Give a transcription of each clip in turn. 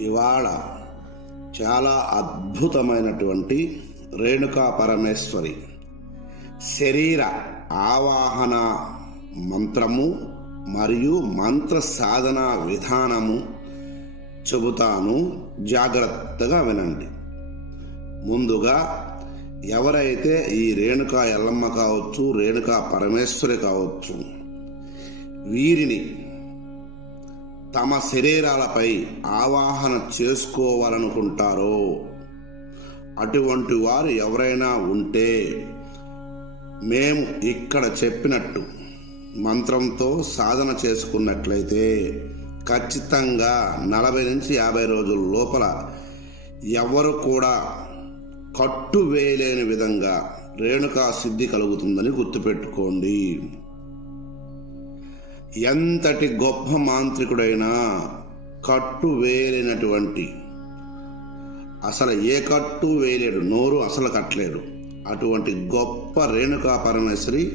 ఇవాళ చాలా అద్భుతమైనటువంటి రేణుకా పరమేశ్వరి శరీర ఆవాహన మంత్రము మరియు మంత్ర సాధన విధానము చెబుతాను. జాగ్రత్తగా వినండి. ముందుగా ఎవరైతే ఈ రేణుకా ఎల్లమ్మ కావచ్చు రేణుకా పరమేశ్వరి కావచ్చు వీరిని తమ శరీరాలపై ఆవాహన చేసుకోవాలనుకుంటారో? అటువంటి వారు ఎవరైనా ఉంటే మేము ఇక్కడ చెప్పినట్టు మంత్రంతో సాధన చేసుకున్నట్లయితే ఖచ్చితంగా నలభై నుంచి యాభై రోజుల లోపల ఎవరు కూడా కట్టు వేయలేని విధంగా రేణుకా సిద్ధి కలుగుతుందని గుర్తుపెట్టుకోండి. ఎంతటి గొప్ప మాంత్రికుడైనా కట్టు వేలినటువంటి అసలు ఏ కట్టు వేయలేడు నోరు అసలు కట్టలేడు అటువంటి గొప్ప రేణుకా పరమేశ్వరి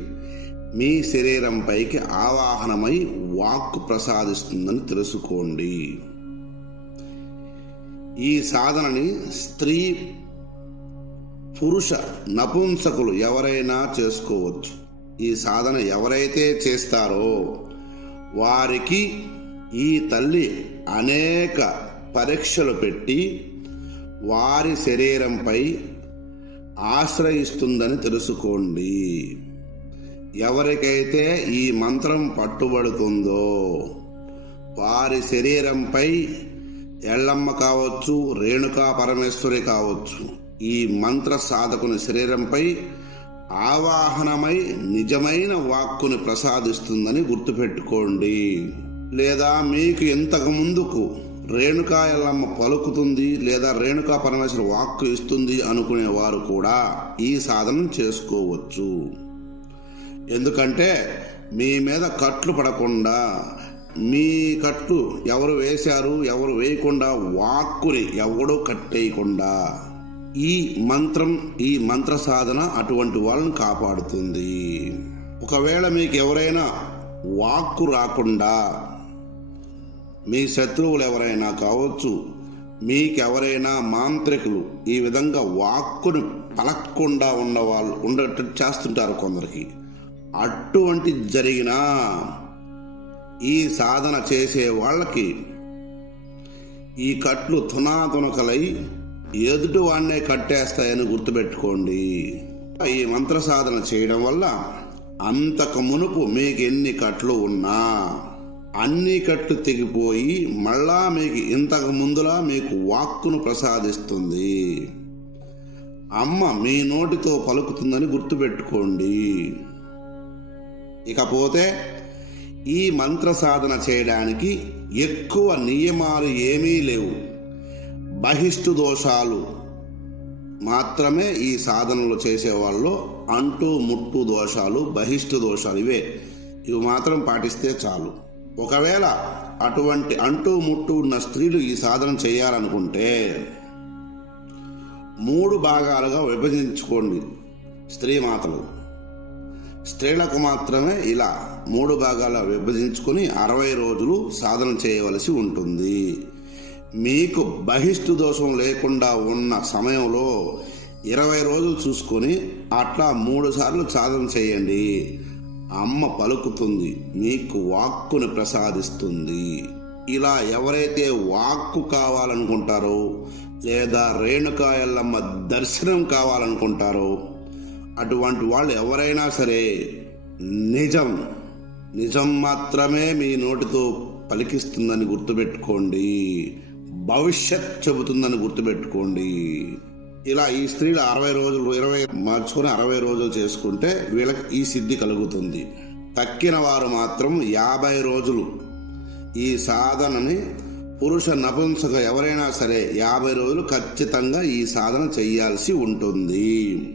మీ శరీరంపైకి ఆవాహనమై వాక్కు ప్రసాదిస్తుందని తెలుసుకోండి. ఈ సాధనని స్త్రీ పురుష నపుంసకులు ఎవరైనా చేసుకోవచ్చు. ఈ సాధన ఎవరైతే చేస్తారో వారికి ఈ తల్లి అనేక పరీక్షలు పెట్టి వారి శరీరంపై ఆశ్రయిస్తుందని తెలుసుకోండి. ఎవరికైతే ఈ మంత్రం పట్టుబడుతుందో వారి శరీరంపై ఎల్లమ్మ కావచ్చు రేణుకా పరమేశ్వరి కావచ్చు ఈ మంత్ర సాధకుని శరీరంపై ఆవాహనమై నిజమైన వాక్కుని ప్రసాదిస్తుందని గుర్తుపెట్టుకోండి. లేదా మీకు ఇంతకు ముందుకు రేణుకా ఎల్లమ్మ పలుకుతుంది లేదా రేణుకా పరమేశ్వర వాక్కు ఇస్తుంది అనుకునే వారు కూడా ఈ సాధనం చేసుకోవచ్చు. ఎందుకంటే మీ మీద కట్లు పడకుండా మీ కట్లు ఎవరు వేశారు ఎవరు వేయకుండా వాక్కుని ఎవడో కట్టేయకుండా ఈ మంత్రం ఈ మంత్ర సాధన అటువంటి వాళ్ళని కాపాడుతుంది. ఒకవేళ మీకు ఎవరైనా వాక్కు రాకుండా మీ శత్రువులు ఎవరైనా కావచ్చు మీకెవరైనా మాంత్రికులు ఈ విధంగా వాక్కును పలక్కుండా ఉన్నవాళ్ళు ఉండేట్టు చేస్తుంటారు కొందరికి. అటువంటి జరిగినా ఈ సాధన చేసే వాళ్ళకి ఈ కట్లు తునాతునకలై ఎదుటి వాడినే కట్టేస్తాయని గుర్తుపెట్టుకోండి. ఈ మంత్ర సాధన చేయడం వల్ల అంతకు మునుపు మీకు ఎన్ని కట్లు ఉన్నా అన్ని కట్లు తెగిపోయి మళ్ళా మీకు ఇంతకు ముందులా మీకు వాక్కును ప్రసాదిస్తుంది. అమ్మ మీ నోటితో పలుకుతుందని గుర్తుపెట్టుకోండి. ఇకపోతే ఈ మంత్ర సాధన చేయడానికి ఎక్కువ నియమాలు ఏమీ లేవు. బహిష్టు దోషాలు మాత్రమే ఈ సాధనలు చేసేవాళ్ళు అంటు ముట్టు దోషాలు బహిష్టు దోషాలు ఇవే. ఇవి మాత్రం పాటిస్తే చాలు. ఒకవేళ అటువంటి అంటు ముట్టు ఉన్న స్త్రీలు ఈ సాధన చేయాలనుకుంటే మూడు భాగాలుగా విభజించుకోండి స్త్రీ మాతలు. స్త్రీలకు మాత్రమే ఇలా మూడు భాగాలు విభజించుకొని అరవై రోజులు సాధన చేయవలసి ఉంటుంది. మీకు బహిష్టు దోషం లేకుండా ఉన్న సమయంలో ఇరవై రోజులు చూసుకొని అట్లా మూడు సార్లు సాధన చేయండి. అమ్మ పలుకుతుంది మీకు వాక్కును ప్రసాదిస్తుంది. ఇలా ఎవరైతే వాక్కు కావాలనుకుంటారో లేదా రేణుకా ఎల్లమ్మ దర్శనం కావాలనుకుంటారో అటువంటి వాళ్ళు ఎవరైనా సరే నిజం నిజం మాత్రమే మీ నోటితో పలికిస్తుందని గుర్తుపెట్టుకోండి. భవిష్యత్ చెబుతుందని గుర్తుపెట్టుకోండి. ఇలా ఈ స్త్రీలు అరవై రోజులు ఇరవై మార్చుకొని అరవై రోజులు చేసుకుంటే వీళ్ళకి ఈ సిద్ధి కలుగుతుంది. తక్కిన వారు మాత్రం యాభై రోజులు ఈ సాధనని పురుష నపుంసక ఎవరైనా సరే యాభై రోజులు ఖచ్చితంగా ఈ సాధన చేయాల్సి ఉంటుంది.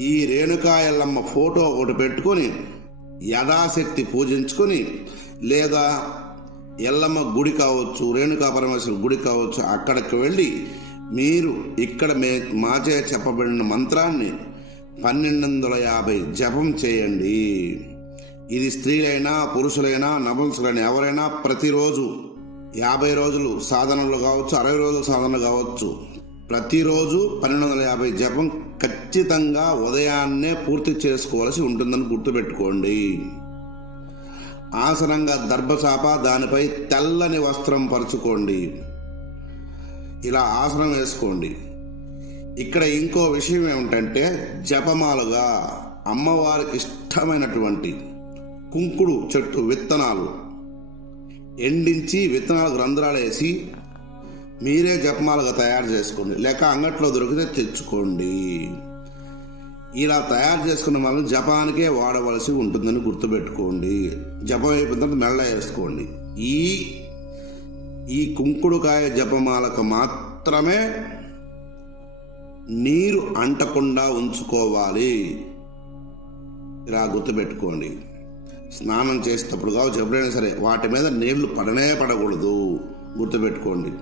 ఈ రేణుకాయలమ్మ ఫోటో ఒకటి పెట్టుకొని యథాశక్తి పూజించుకొని లేదా ఎల్లమ్మ గుడి కావచ్చు రేణుకా పరమేశ్వర గుడి కావచ్చు అక్కడికి వెళ్ళి మీరు ఇక్కడ మే మాచే చెప్పబడిన మంత్రాన్ని పన్నెండు వందల యాభై జపం చేయండి. ఇది స్త్రీలైనా పురుషులైనా నపుంసులైనా ఎవరైనా ప్రతిరోజు యాభై రోజులు సాధనలు కావచ్చు అరవై రోజుల సాధనలు కావచ్చు ప్రతిరోజు పన్నెండు వందల యాభై జపం ఖచ్చితంగా ఉదయాన్నే పూర్తి చేసుకోవాల్సి ఉంటుందని గుర్తుపెట్టుకోండి. ఆసనంగా దర్భచాప దానిపై తెల్లని వస్త్రం పరుచుకోండి. ఇలా ఆసనం వేసుకోండి. ఇక్కడ ఇంకో విషయం ఏమిటంటే జపమాలుగా అమ్మవారికి ఇష్టమైనటువంటి కుంకుడు చెట్టు విత్తనాలు. ఎండించి విత్తనాలకు రంధ్రాలు వేసి మీరే జపమాలుగా తయారు చేసుకోండి. లేక అంగట్లో దొరికితే తెచ్చుకోండి. ఇలా తయారు చేసుకున్న వాళ్ళని జపానికే వాడవలసి ఉంటుందని గుర్తుపెట్టుకోండి. జపం అయిపోయిన తర్వాత మెళ్ళ వేసుకోండి. ఈ ఈ కుంకుడుకాయ జపమాలకు మాత్రమే నీరు అంటకుండా ఉంచుకోవాలి. ఇలా గుర్తుపెట్టుకోండి. స్నానం చేసేటప్పుడు కావచ్చు ఎప్పుడైనా సరే వాటి మీద నీళ్ళు పడనే పడకూడదు. గుర్తుపెట్టుకోండి.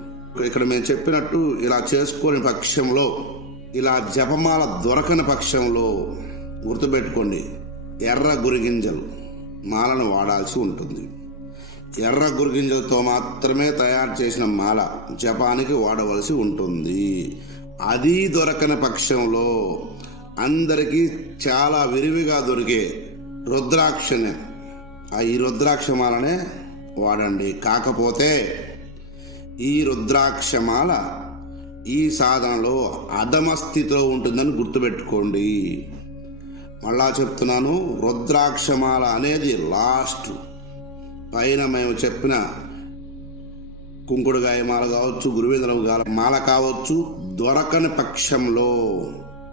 ఇక్కడ మేము చెప్పినట్టు ఇలా చేసుకోని పక్షంలో ఇలా జపమాల దొరకని పక్షంలో గుర్తుపెట్టుకోండి. ఎర్ర గురిగింజలు మాలను వాడాల్సి ఉంటుంది. ఎర్ర గురిగింజలతో మాత్రమే తయారు చేసిన మాల జపానికి వాడవలసి ఉంటుంది. అది దొరకని పక్షంలో అందరికీ చాలా విరివిగా దొరికే రుద్రాక్షనే. ఆ ఈ రుద్రాక్షమాలనే వాడండి. కాకపోతే ఈ రుద్రాక్షమాల ఈ సాధనలో అధమ స్థితిలో ఉంటుందని గుర్తుపెట్టుకోండి. మళ్ళా చెప్తున్నాను రుద్రాక్షమాల అనేది లాస్ట్ పైన మేము చెప్పిన కుంకుడుగాయ మాల కావచ్చు గురువేంద్రం గాల మాల కావచ్చు దొరకని పక్షంలో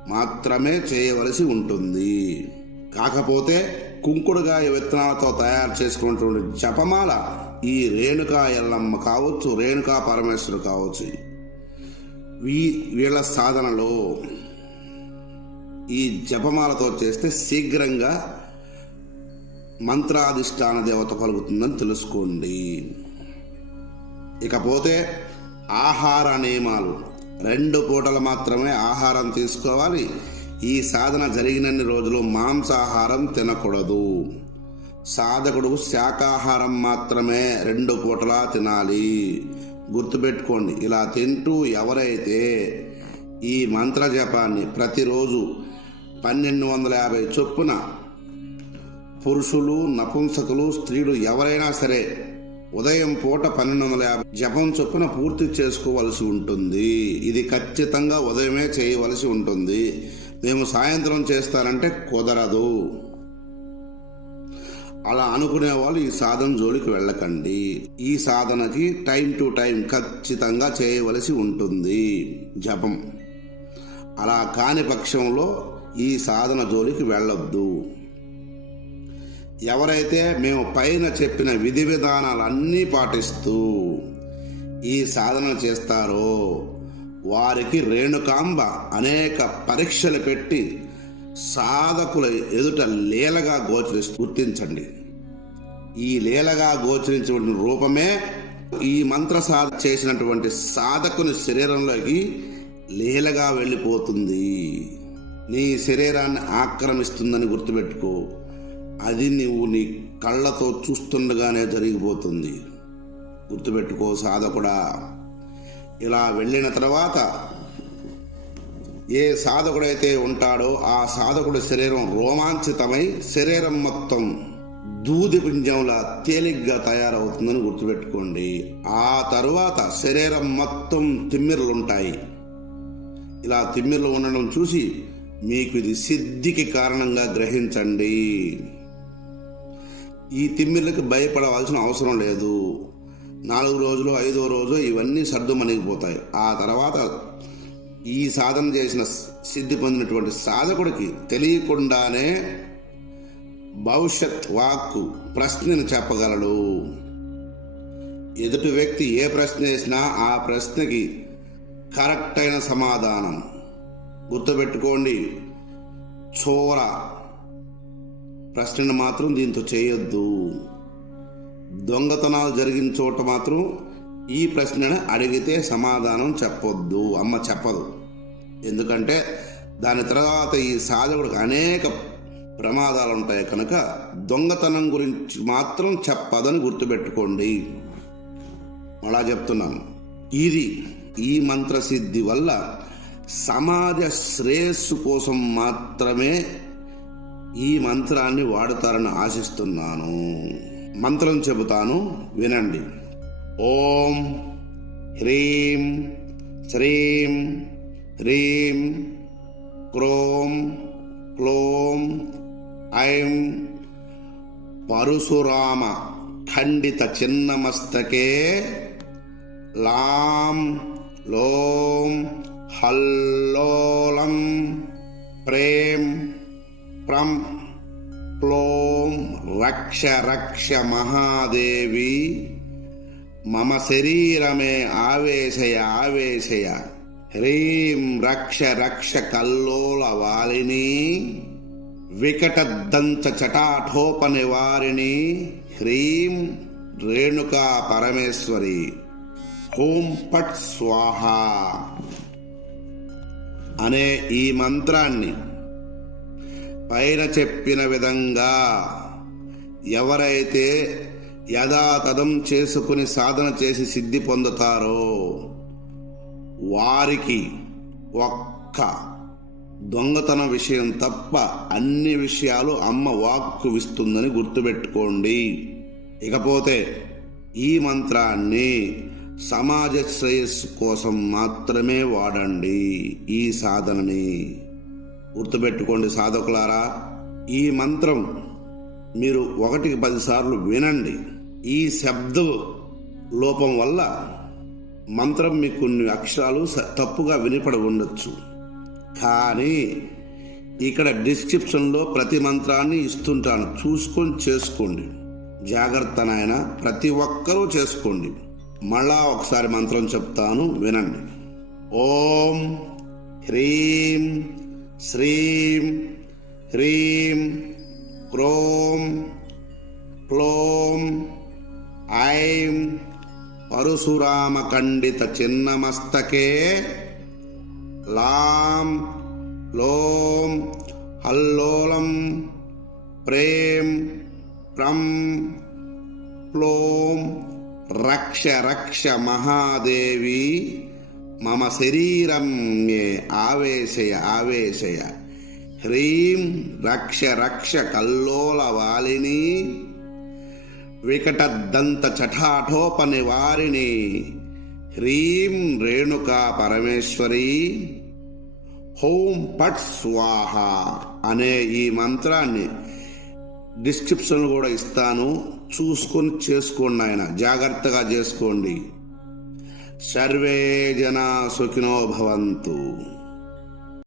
మాత్రమే చేయవలసి ఉంటుంది. కాకపోతే కుంకుడుగాయ విత్తనాలతో తయారు చేసుకున్నటువంటి జపమాల ఈ రేణుకా ఎల్లమ్మ కావచ్చు రేణుకా పరమేశ్వరు కావచ్చు. వీ వీళ్ళ సాధనలో ఈ జపమాలతో చేస్తే శీఘ్రంగా మంత్రాధిష్టాన దేవత కలుగుతుందని తెలుసుకోండి. ఇకపోతే ఆహార నియమాలు. రెండు పూటలు మాత్రమే ఆహారం తీసుకోవాలి. ఈ సాధన జరిగినన్ని రోజులు మాంసాహారం తినకూడదు. సాధకుడు శాకాహారం మాత్రమే రెండు పూటలా తినాలి. గుర్తుపెట్టుకోండి. ఇలా తింటూ ఎవరైతే ఈ మంత్ర జపాన్ని ప్రతిరోజు పన్నెండు వందల యాభై చొప్పున పురుషులు నపుంసకులు స్త్రీలు ఎవరైనా సరే ఉదయం పూట పన్నెండు వందల యాభై జపం చొప్పున పూర్తి చేసుకోవలసి ఉంటుంది. ఇది ఖచ్చితంగా ఉదయమే చేయవలసి ఉంటుంది. మేము సాయంత్రం చేస్తారంటే కుదరదు. అలా అనుకునే వాళ్ళు ఈ సాధన జోలికి వెళ్ళకండి. ఈ సాధనకి టైం టు టైం ఖచ్చితంగా చేయవలసి ఉంటుంది. జపం. అలా కాని పక్షంలో ఈ సాధన జోలికి వెళ్ళొద్దు. ఎవరైతే మేము పైన చెప్పిన విధి విధానాలన్నీ పాటిస్తూ ఈ సాధన చేస్తారో వారికి రేణుకాంబ అనేక పరీక్షలు పెట్టి సాధకుల ఎదుట లీలగా గోచరిస్తూ గుర్తించండి. ఈ లీలగా గోచరించిన రూపమే ఈ మంత్ర సాధ చేసినటువంటి సాధకుని శరీరంలోకి లీలగా వెళ్ళిపోతుంది. నీ శరీరాన్ని ఆక్రమిస్తుందని గుర్తుపెట్టుకో. అది నువ్వు నీ కళ్ళతో చూస్తుండగానే జరిగిపోతుంది. గుర్తుపెట్టుకో సాధకుడా. ఇలా వెళ్ళిన తర్వాత ఏ సాధకుడైతే ఉంటాడో ఆ సాధకుడి శరీరం రోమాంచితమై శరీరం మొత్తం దూది పుంజంలా తేలిగ్గా తయారవుతుందని గుర్తుపెట్టుకోండి. ఆ తరువాత శరీరం మొత్తం తిమ్మిర్లుంటాయి. ఇలా తిమ్మిర్లు ఉండడం చూసి మీకు ఇది సిద్ధికి కారణంగా గ్రహించండి. ఈ తిమ్మిర్లకి భయపడవలసిన అవసరం లేదు. నాలుగు రోజులు ఐదో రోజు ఇవన్నీ సర్దుమణిగిపోతాయి. ఆ తర్వాత ఈ సాధన చేసిన సిద్ధి పొందినటువంటి సాధకుడికి తెలియకుండానే భవిష్యత్ వాక్కు ప్రశ్నను చెప్పగలడు. ఎదుటి వ్యక్తి ఏ ప్రశ్న వేసినా ఆ ప్రశ్నకి కరెక్ట్ అయిన సమాధానం. గుర్తుపెట్టుకోండి చోర ప్రశ్నను మాత్రం దీంతో చేయొద్దు. దొంగతనాలు జరిగిన చోట మాత్రం ఈ ప్రశ్నను అడిగితే సమాధానం చెప్పొద్దు. అమ్మ చెప్పదు. ఎందుకంటే దాని తర్వాత ఈ సాధకుడికి అనేక ప్రమాదాలు ఉంటాయి కనుక దొంగతనం గురించి మాత్రం చెప్పదని గుర్తుపెట్టుకోండి. అలా చెప్తున్నాను ఇది ఈ మంత్రసిద్ధి వల్ల సమాజ శ్రేయస్సు కోసం మాత్రమే ఈ మంత్రాన్ని వాడతారని ఆశిస్తున్నాను. మంత్రం చెబుతాను. వినండి. ఓం హ్రీం శ్రీం హ్రీం క్రోం క్లోం ఐం పరశురామ ఖండిత చిన్నమస్తకే లాం లోం హల్లోలం ప్రేం ప్రం ప్లోం రక్ష రక్ష మహాదేవి మమ శరీరమే ఆవేశయ ఆవేశయ హ్రీం రక్ష రక్ష కల్లోల వాలిని వికటదంత చటాఠోప నివారిణి హ్రీం రేణుకా పరమేశ్వరి హోం పట్ స్వాహ అనే ఈ మంత్రాన్ని పైన చెప్పిన విధంగా ఎవరైతే యథాతథం చేసుకుని సాధన చేసి సిద్ధి పొందుతారో వారికి ఒక్క దొంగతన విషయం తప్ప అన్ని విషయాలు అమ్మ వాక్కు ఇస్తుందని గుర్తుపెట్టుకోండి. ఇకపోతే ఈ మంత్రాన్ని సమాజ శ్రేయస్సు కోసం మాత్రమే వాడండి ఈ సాధనని. గుర్తుపెట్టుకోండి సాధకులారా ఈ మంత్రం మీరు ఒకటికి పదిసార్లు వినండి. ఈ శబ్ద లోపం వల్ల మంత్రం మీ కొన్ని అక్షరాలు స- తప్పుగా వినిపడి ఉండొచ్చు. కానీ ఇక్కడ డిస్క్రిప్షన్లో ప్రతి మంత్రాన్ని ఇస్తుంటాను. చూసుకొని చేసుకోండి. జాగ్రత్త నాయన ప్రతి ఒక్కరూ చేసుకోండి. మళ్ళా ఒకసారి మంత్రం చెప్తాను వినండి. ఓం హ్రీం శ్రీం హ్రీం క్రోం క్లోం ఐం పరశురామ ఖండిత చిన్నమస్తకే లాం లోం హల్లోలం ప్రేం ప్రం ప్లోం రక్ష రక్ష మహాదేవి మమ శరీరం మే ఆవేశయ ఆవేశయ హ్రీం రక్ష రక్ష కల్లోల వాలిని వికటదంత చఠాఠోపని వారిని హ్రీం రేణుకా పరమేశ్వరి. హోం పట్ స్వాహ అనే ఈ మంత్రాన్ని డిస్క్రిప్షన్ కూడా ఇస్తాను. చూసుకొని చేసుకోండి ఆయన. జాగ్రత్తగా చేసుకోండి. సర్వే జనా సుఖినో భవంతు.